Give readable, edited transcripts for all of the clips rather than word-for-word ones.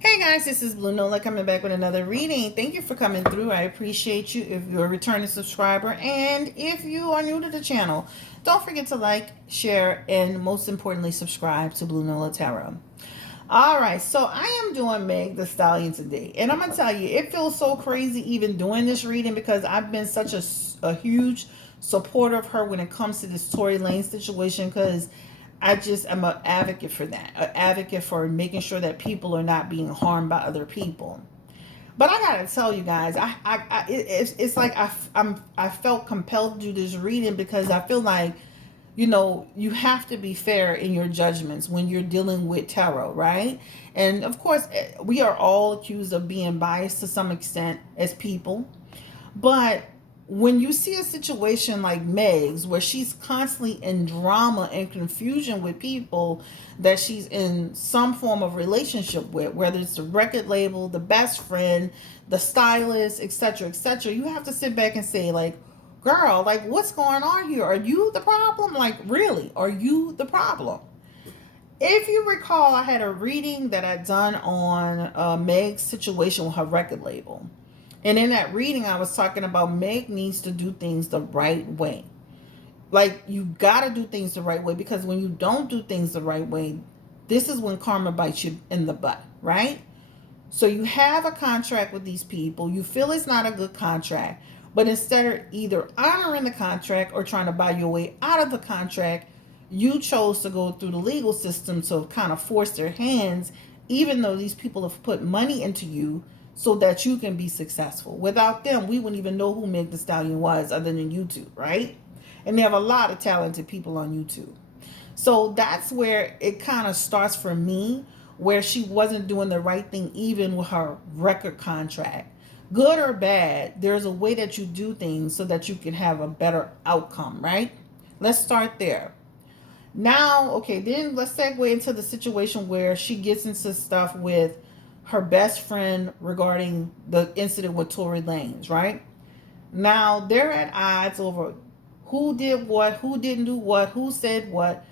Hey guys, this is Blue Nola coming back with another reading. Thank you for coming through. I appreciate you if you're a returning subscriber. And if you are new to the channel, don't forget to like, share, and most importantly, subscribe to Blue Nola Tarot. All right, so I am doing Meg the Stallion today. And I'm going to tell you, it feels so crazy even doing this reading because I've been such a huge supporter of her when it comes to this Tory Lane situation because I just am an advocate for that, an advocate for making sure that people are not being harmed by other people. But I gotta tell you guys, it's like I felt compelled to do this reading because I feel like you have to be fair in your judgments when you're dealing with tarot, right? And of course, we are all accused of being biased to some extent as people, but when you see a situation like Meg's, where she's constantly in drama and confusion with people that she's in some form of relationship with, whether it's the record label, the best friend, the stylist, etc., you have to sit back and say, like, girl, like, what's going on here? Are you the problem? Like, really, are you the problem? If you recall, I had a reading that I done on Meg's situation with her record label. And in that reading, I was talking about Meg needs to do things the right way. Like, you got to do things the right way because when you don't do things the right way, this is when karma bites you in the butt, right? So you have a contract with these people. You feel it's not a good contract. But instead of either honoring the contract or trying to buy your way out of the contract, you chose to go through the legal system to kind of force their hands, even though these people have put money into you so that you can be successful. Without them, we wouldn't even know who Meg the Stallion was other than YouTube, right? And they have a lot of talented people on YouTube. So that's where it kind of starts for me, where she wasn't doing the right thing even with her record contract. Good or bad, there's a way that you do things so that you can have a better outcome, right? Let's start there. Now, okay, then let's segue into the situation where she gets into stuff with her best friend regarding the incident with Tory Lanez, right? Now, they're at odds over who did what, who didn't do what, who said what.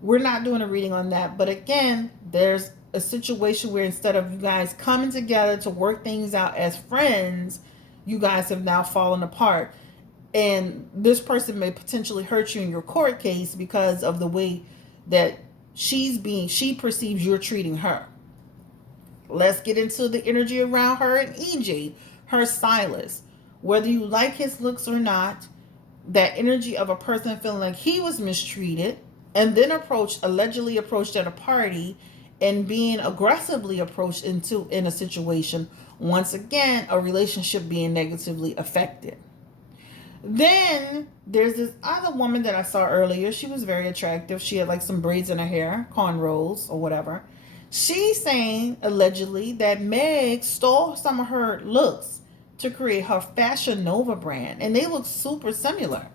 We're not doing a reading on that. But again, there's a situation where instead of you guys coming together to work things out as friends, you guys have now fallen apart. And this person may potentially hurt you in your court case because of the way that she perceives you're treating her. Let's get into the energy around her and EJ, her stylist. Whether you like his looks or not, that energy of a person feeling like he was mistreated and then allegedly approached at a party and being aggressively approached in a situation, once again, a relationship being negatively affected. Then there's this other woman that I saw earlier. She was very attractive. She had like some braids in her hair, cornrows or whatever. She's saying allegedly that Meg stole some of her looks to create her Fashion Nova brand, and they look super similar.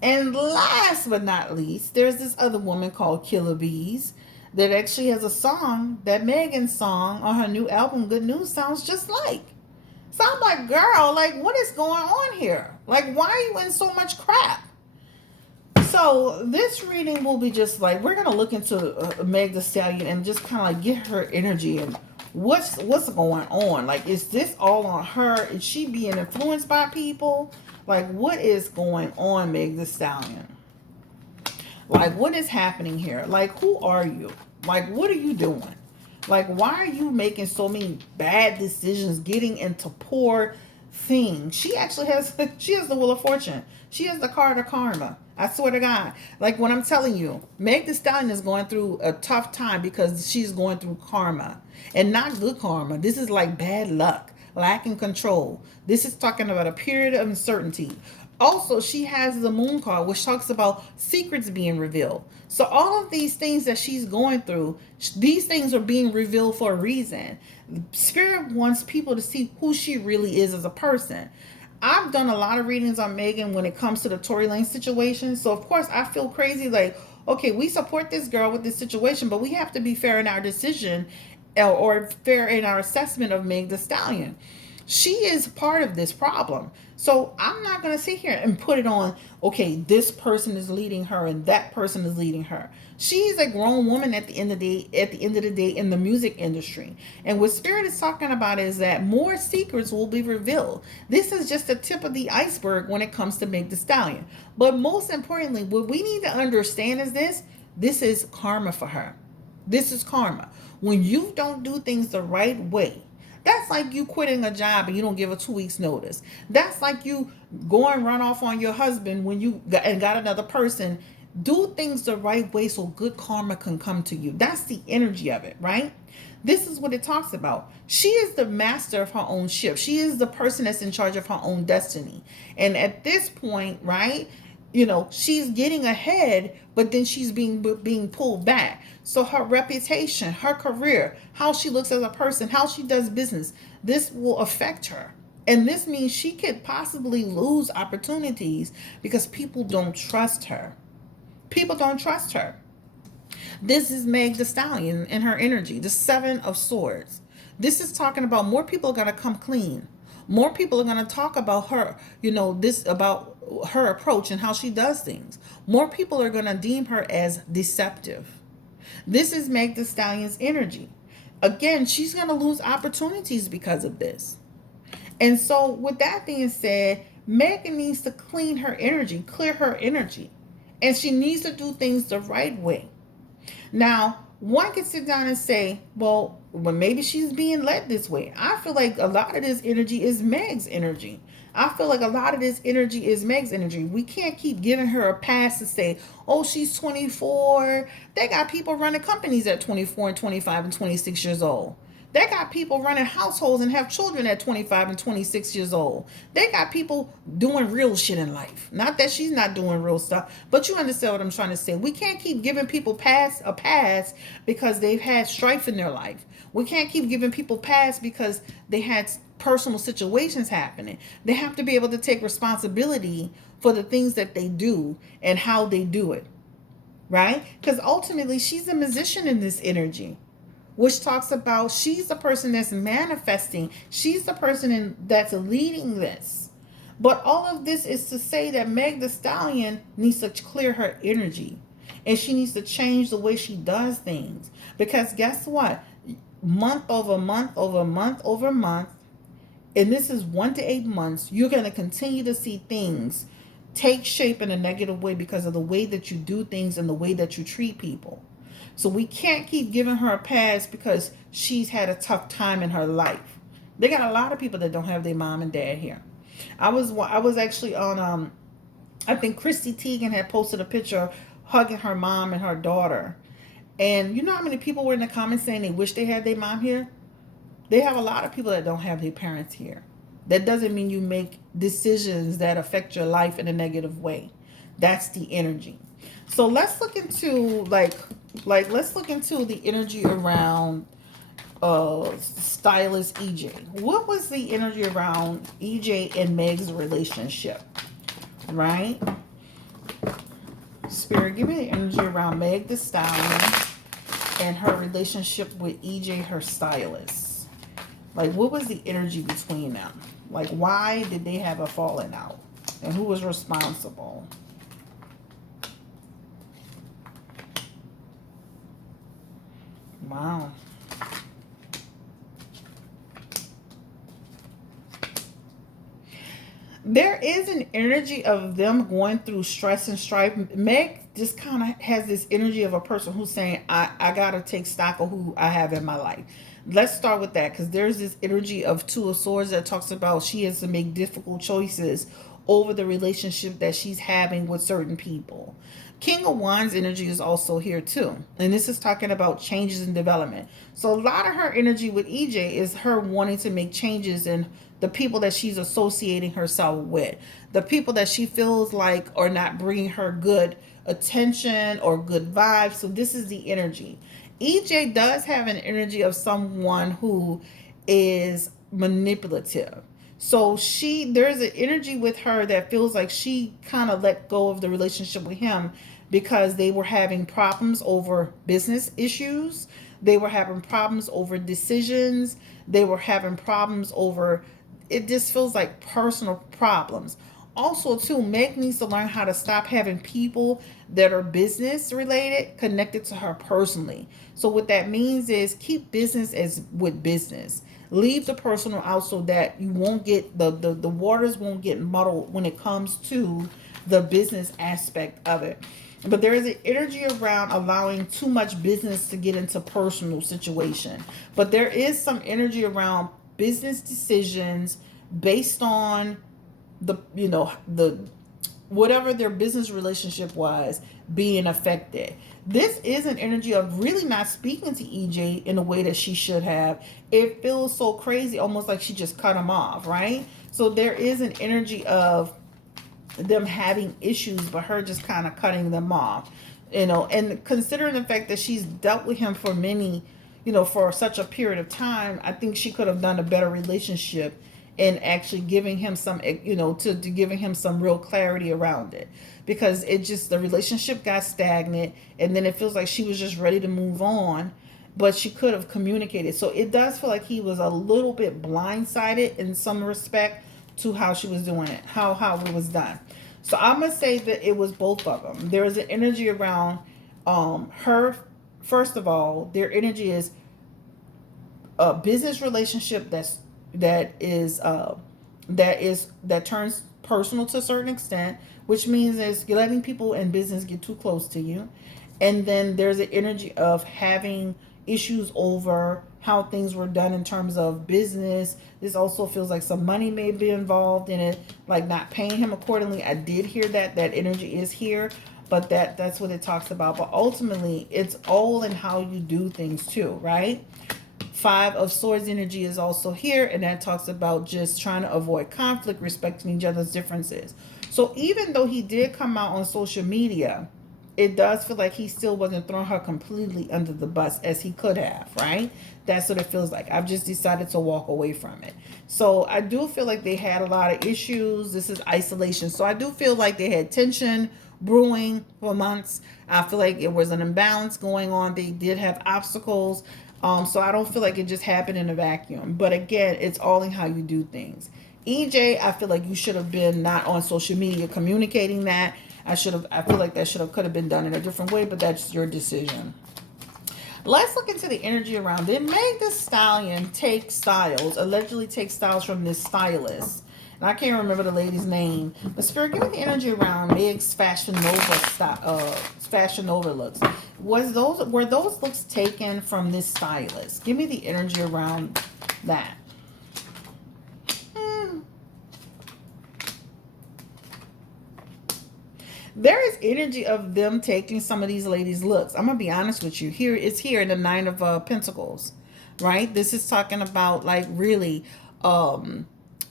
And last but not least, there's this other woman called Killer Bees that actually has a song that Megan's song on her new album, Good News, sounds just like. So I'm like, girl, like, what is going on here? Like, why are you in so much crap? So this reading will be just like, we're going to look into Meg the Stallion and just kind of like get her energy and what's going on. Like, is this all on her? Is she being influenced by people? Like, what is going on, Meg the Stallion? Like, what is happening here? Like, who are you? Like, what are you doing? Like, why are you making so many bad decisions, getting into poor things? She actually has the Wheel of Fortune. She has the card of karma. I swear to God. Like, when I'm telling you, Meg the Stallion is going through a tough time because she's going through karma. And not good karma. This is like bad luck, lacking control. This is talking about a period of uncertainty. Also, she has the Moon card, which talks about secrets being revealed. So all of these things that she's going through, these things are being revealed for a reason. Spirit wants people to see who she really is as a person. I've done a lot of readings on Megan when it comes to the Tory Lane situation. So, of course, I feel crazy like, okay, we support this girl with this situation, but we have to be fair in our decision or fair in our assessment of Meg the Stallion. She is part of this problem. So I'm not going to sit here and put it on, okay, this person is leading her and that person is leading her. She's a grown woman at the end of the day, in the music industry. And what Spirit is talking about is that more secrets will be revealed. This is just the tip of the iceberg when it comes to Meg the Stallion. But most importantly, what we need to understand is this is karma for her. This is karma. When you don't do things the right way, that's like you quitting a job and you don't give a 2 weeks notice. That's like you going run off on your husband when you got another person. Do things the right way so good karma can come to you. That's the energy of it, right? This is what it talks about. She is the master of her own ship. She is the person that's in charge of her own destiny. And at this point, right, she's getting ahead, but then she's being pulled back. So her reputation, her career, how she looks as a person, how she does business, this will affect her. And this means she could possibly lose opportunities because people don't trust her. People don't trust her. This is Meg the Stallion and her energy, the Seven of Swords. This is talking about more people are going to come clean. More people are going to talk about her, this about her approach and how she does things. More people are going to deem her as deceptive. This is Meg the Stallion's energy. Again, she's going to lose opportunities because of this. And so, with that being said, Megan needs to clean her energy, clear her energy. And she needs to do things the right way. Now, one can sit down and say, well, maybe she's being led this way. I feel like a lot of this energy is Meg's energy. I feel like a lot of this energy is Meg's energy. We can't keep giving her a pass to say, oh, she's 24. They got people running companies at 24 and 25 and 26 years old. They got people running households and have children at 25 and 26 years old. They got people doing real shit in life. Not that she's not doing real stuff, but you understand what I'm trying to say. We can't keep giving people a pass because they've had strife in their life. We can't keep giving people pass because they had personal situations happening. They have to be able to take responsibility for the things that they do and how they do it. Right? Because ultimately, she's a musician in this energy, which talks about she's the person that's manifesting. She's the person that's leading this. But all of this is to say that Meg the Stallion needs to clear her energy. And she needs to change the way she does things. Because guess what? Month over month over month over month, and this is 1 to 8 months, you're going to continue to see things take shape in a negative way because of the way that you do things and the way that you treat people. So we can't keep giving her a pass because she's had a tough time in her life. They got a lot of people that don't have their mom and dad here. I was actually on I think Christy Teigen had posted a picture hugging her mom and her daughter. And you know how many people were in the comments saying they wish they had their mom here? They have a lot of people that don't have their parents here. That doesn't mean you make decisions that affect your life in a negative way. That's the energy. So let's look into let's look into the energy around stylist EJ. What was the energy around EJ and Meg's relationship? Right? Spirit, give me the energy around Meg the Stallion and her relationship with EJ, her stylist. Like, what was the energy between them? Like, why did they have a falling out? And who was responsible? Wow. There is an energy of them going through stress and strife. Meg just kind of has this energy of a person who's saying, I got to take stock of who I have in my life. Let's start with that, because there's this energy of Two of Swords that talks about she has to make difficult choices over the relationship that she's having with certain people. King of Wands energy is also here too. And this is talking about changes and development. So a lot of her energy with EJ is her wanting to make changes in the people that she's associating herself with. The people that she feels like are not bringing her good attention or good vibes. So this is the energy. EJ does have an energy of someone who is manipulative. So there's an energy with her that feels like she kind of let go of the relationship with him because they were having problems over business issues. They were having problems over decisions. They were having problems over it just feels like personal problems. Also, too, Meg needs to learn how to stop having people that are business related connected to her personally. So what that means is keep business as with business. Leave the personal out so that you won't get the waters won't get muddled when it comes to the business aspect of it. But there is an energy around allowing too much business to get into personal situation. But there is some energy around business decisions based on the the whatever their business relationship was being affected. This is an energy of really not speaking to EJ in a way that she should have. It feels so crazy, almost like she just cut him off, right? So there is an energy of them having issues, but her just kind of cutting them off, and considering the fact that she's dealt with him for many, for such a period of time, I think she could have done a better relationship in actually giving him some, to giving him some real clarity around it, because it just, the relationship got stagnant, and then it feels like she was just ready to move on, but she could have communicated. So it does feel like he was a little bit blindsided in some respect to how she was doing it, how it was done. So I'm gonna say that it was both of them. There is an energy around her. First of all, their energy is a business relationship that turns personal to a certain extent, which means is letting people in business get too close to you. And then there's an energy of having issues over how things were done in terms of business. This also feels like some money may be involved in it, like not paying him accordingly. I did hear that energy is here, but that's what it talks about. But ultimately, it's all in how you do things too, right? Five of Swords energy is also here, and that talks about just trying to avoid conflict, respecting each other's differences. So even though he did come out on social media, it does feel like he still wasn't throwing her completely under the bus as he could have, right? That's what it feels like. I've just decided to walk away from it. So I do feel like they had a lot of issues. This is isolation. So I do feel like they had tension brewing for months. I feel like it was an imbalance going on. They did have obstacles. So I don't feel like it just happened in a vacuum. But again, it's all in how you do things. EJ, I feel like you should have been not on social media communicating that. I feel like that could have been done in a different way, but that's your decision. Let's look into the energy around it. Meg the Stallion allegedly take styles from this stylist. And I can't remember the lady's name. But Spirit, give me the energy around Meg's Fashion Nova looks. Were those looks taken from this stylist? Give me the energy around that. There is energy of them taking some of these ladies' looks. I'm gonna be honest with you. It's here in the Nine of Pentacles, right? This is talking about like really,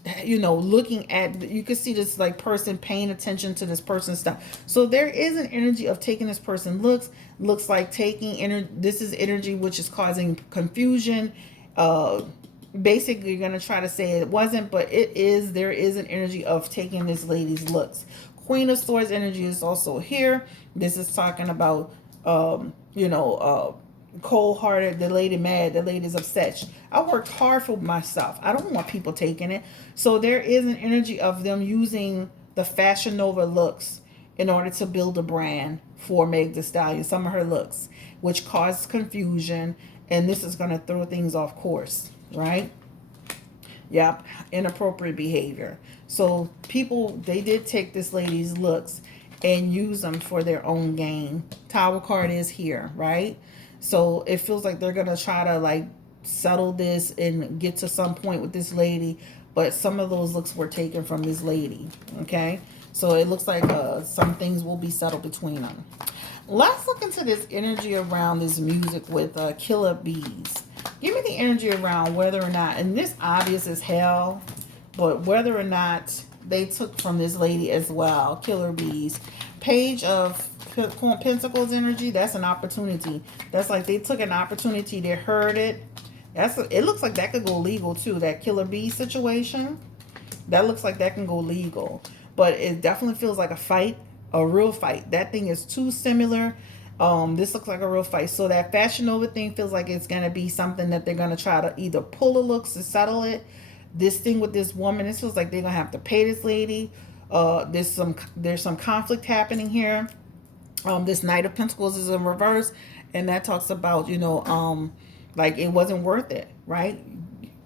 looking at. You can see this like person paying attention to this person's stuff. So there is an energy of taking this person looks like taking. This is energy which is causing confusion. Basically, you're gonna try to say it wasn't, but it is. There is an energy of taking this lady's looks. Queen of Swords energy is also here. This is talking about, cold-hearted, the lady mad, the lady's upset. I worked hard for myself. I don't want people taking it. So there is an energy of them using the Fashion Nova looks in order to build a brand for Meg the Stallion. Some of her looks, which caused confusion. And this is going to throw things off course, right? Yep, inappropriate behavior. So people, they did take this lady's looks and use them for their own gain. Tower card is here, right? So it feels like they're going to try to like settle this and get to some point with this lady. But some of those looks were taken from this lady, okay? So it looks like some things will be settled between them. Let's look into this energy around this music with Killer Bees. Give me the energy around whether or not, and this obvious as hell, but whether or not they took from this lady as well. Killer Bees. Page of Pentacles energy, that's an opportunity. That's like they took an opportunity, they heard it. It looks like that could go legal too, that Killer Bee situation. That looks like that can go legal. But it definitely feels like a fight, a real fight. That thing is too similar. This looks like a real fight. So that Fashion Nova thing feels like it's going to be something that they're going to try to either pull the looks to settle it. This thing with this woman, this feels like they're gonna have to pay this lady. There's some conflict happening here. This Knight of Pentacles is in reverse, and that talks about, like it wasn't worth it, right?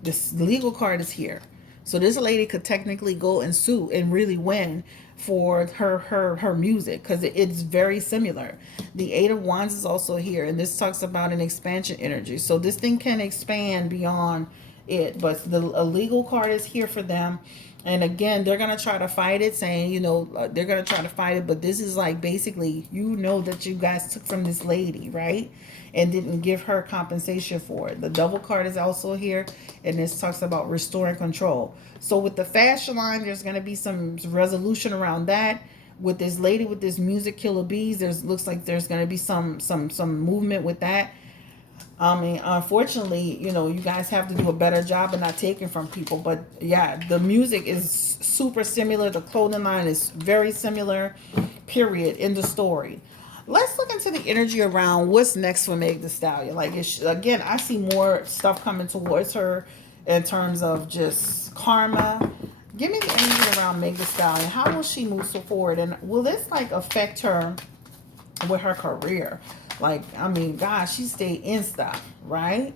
This legal card is here. So this lady could technically go and sue and really win for her music, because it's very similar. The Eight of Wands is also here, and this talks about an expansion energy. So this thing can expand beyond it, but a legal card is here for them. And again, they're going to try to fight it, saying, they're going to try to fight it. But this is like basically, that you guys took from this lady, right? And didn't give her compensation for it. The Double card is also here. And this talks about restoring control. So with the fashion line, there's going to be some resolution around that. With this lady with this music, Killer Bees, looks like there's going to be some movement with that. I mean, unfortunately, you guys have to do a better job of not taking from people. But yeah, the music is super similar. The clothing line is very similar, period, in the story. Let's look into the energy around what's next for Meg Thee Stallion. Like, again, I see more stuff coming towards her in terms of just karma. Give me the energy around Meg Thee Stallion. How will she move forward? And will this, like, affect her with her career? Like, I mean, gosh, she stayed in stuff, right?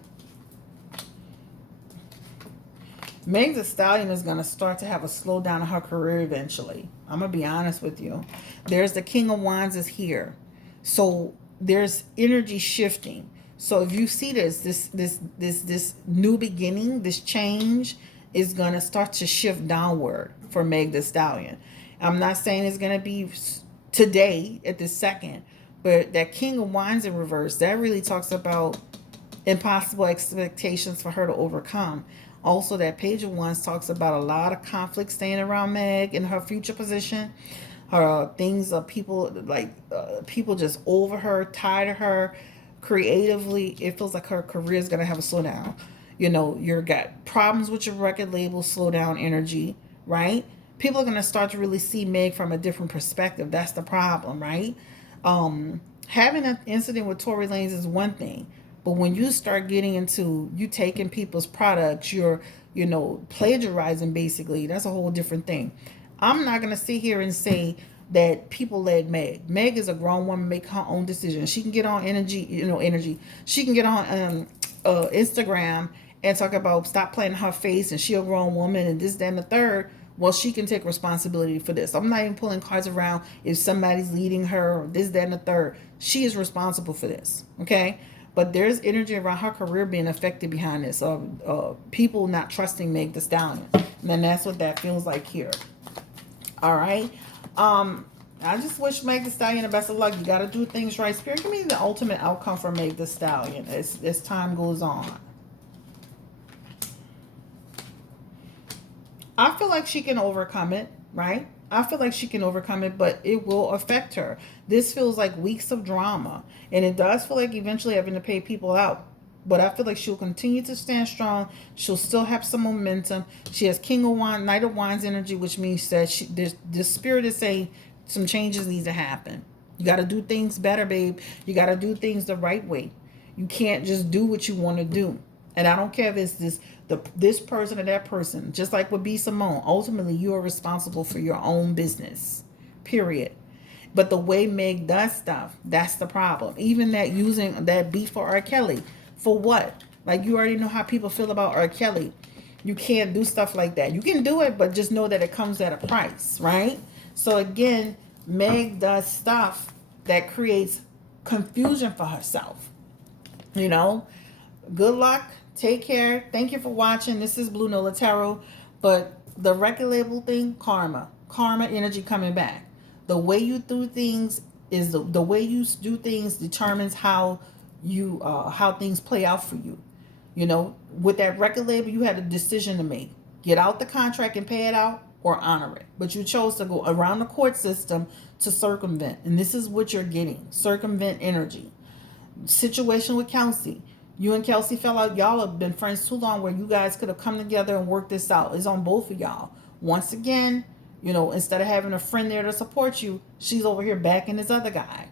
Meg Thee Stallion is going to start to have a slowdown in her career eventually. I'm going to be honest with you. There's the King of Wands is here. So there's energy shifting. So if you see this new beginning, this change is going to start to shift downward for Meg Thee Stallion. I'm not saying it's going to be today at this second, but that King of Wands in reverse, that really talks about impossible expectations for her to overcome. Also, that Page of Wands talks about a lot of conflict staying around Meg in her future position. Her things of people, like people just over her, tired of her. Creatively, it feels like her career is going to have a slowdown. You've got problems with your record label, slowdown energy, right? People are going to start to really see Meg from a different perspective. That's the problem, right? Having an incident with Tory Lanez is one thing, but when you start getting into you taking people's products, you're plagiarizing, basically, that's a whole different thing. I'm not gonna sit here and say that people led Meg. Meg is a grown woman, make her own decisions. She can get on energy. She can get on Instagram and talk about stop playing her face and she a grown woman and this, that, and the third. Well, she can take responsibility for this. I'm not even pulling cards around if somebody's leading her or this, that, and the third. She is responsible for this, okay? But there's energy around her career being affected behind this. People not trusting Meg Thee Stallion. And then that's what that feels like here. All right? I just wish Meg Thee Stallion the best of luck. You got to do things right. Spirit, give me the ultimate outcome for Meg Thee Stallion as time goes on. I feel like she can overcome it, right? I feel like she can overcome it, but it will affect her. This feels like weeks of drama, and it does feel like eventually having to pay people out. But I feel like she'll continue to stand strong. She'll still have some momentum. She has King of Wands, Knight of Wands energy, which means that the spirit is saying some changes need to happen. You got to do things better, babe. You got to do things the right way. You can't just do what you want to do. And I don't care if it's this person or that person. Just like with B. Simone, ultimately you are responsible for your own business. Period. But the way Meg does stuff, that's the problem. Even that using that beat for R. Kelly. For what? Like, you already know how people feel about R. Kelly. You can't do stuff like that. You can do it, but just know that it comes at a price, right? So again, Meg does stuff that creates confusion for herself. Good luck. Take care. Thank you for watching. This is Blue Nola Tarot. But the record label thing, karma. Karma energy coming back. The way you do things is the way you do things determines how things play out for you. With that record label, you had a decision to make. Get out the contract and pay it out, or honor it. But you chose to go around the court system to circumvent. And this is what you're getting. Circumvent energy. Situation with Kelsey. You and Kelsey fell out. Y'all have been friends too long where you guys could have come together and worked this out. It's on both of y'all. Once again, instead of having a friend there to support you, she's over here backing this other guy.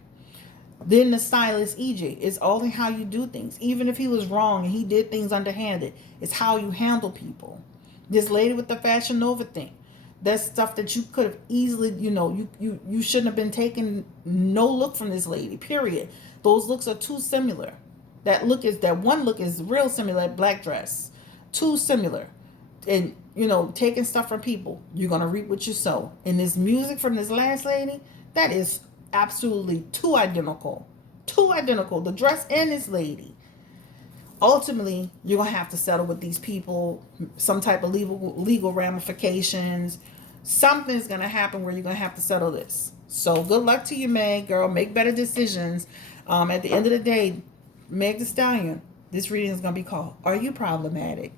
Then the stylist, EJ, it's all in how you do things. Even if he was wrong and he did things underhanded, it's how you handle people. This lady with the Fashion Nova thing. That's stuff that you could have easily, you shouldn't have been taking no look from this lady, period. Those looks are too similar. That one look is real similar, like black dress. Too similar. And taking stuff from people, you're gonna reap what you sow. And this music from this last lady, that is absolutely too identical. Too identical. The dress and this lady. Ultimately, you're gonna have to settle with these people, some type of legal ramifications. Something's gonna happen where you're gonna have to settle this. So good luck to you, Meg, girl. Make better decisions. At the end of the day, Meg the Stallion, this reading is going to be called Are You Problematic?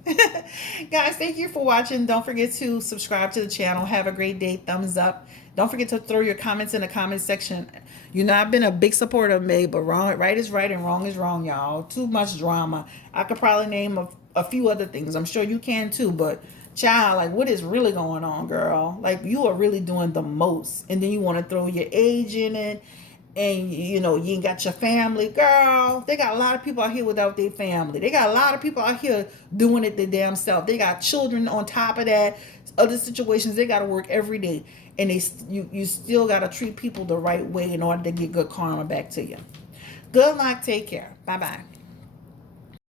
Guys, thank you for watching. Don't forget to subscribe to the channel. Have a great day. Thumbs up. Don't forget to throw your comments in the comment section. I've been a big supporter of Meg, but right is right and wrong is wrong, y'all. Too much drama. I could probably name a few other things. I'm sure you can too, but child, like, what is really going on, girl? Like, you are really doing the most. And then you want to throw your age in it. And you ain't got your family, girl. They got a lot of people out here without their family. They got a lot of people out here doing it their damn self. They got children on top of that. Other situations, they got to work every day, and you still got to treat people the right way in order to get good karma back to you. Good luck. Take care. Bye bye.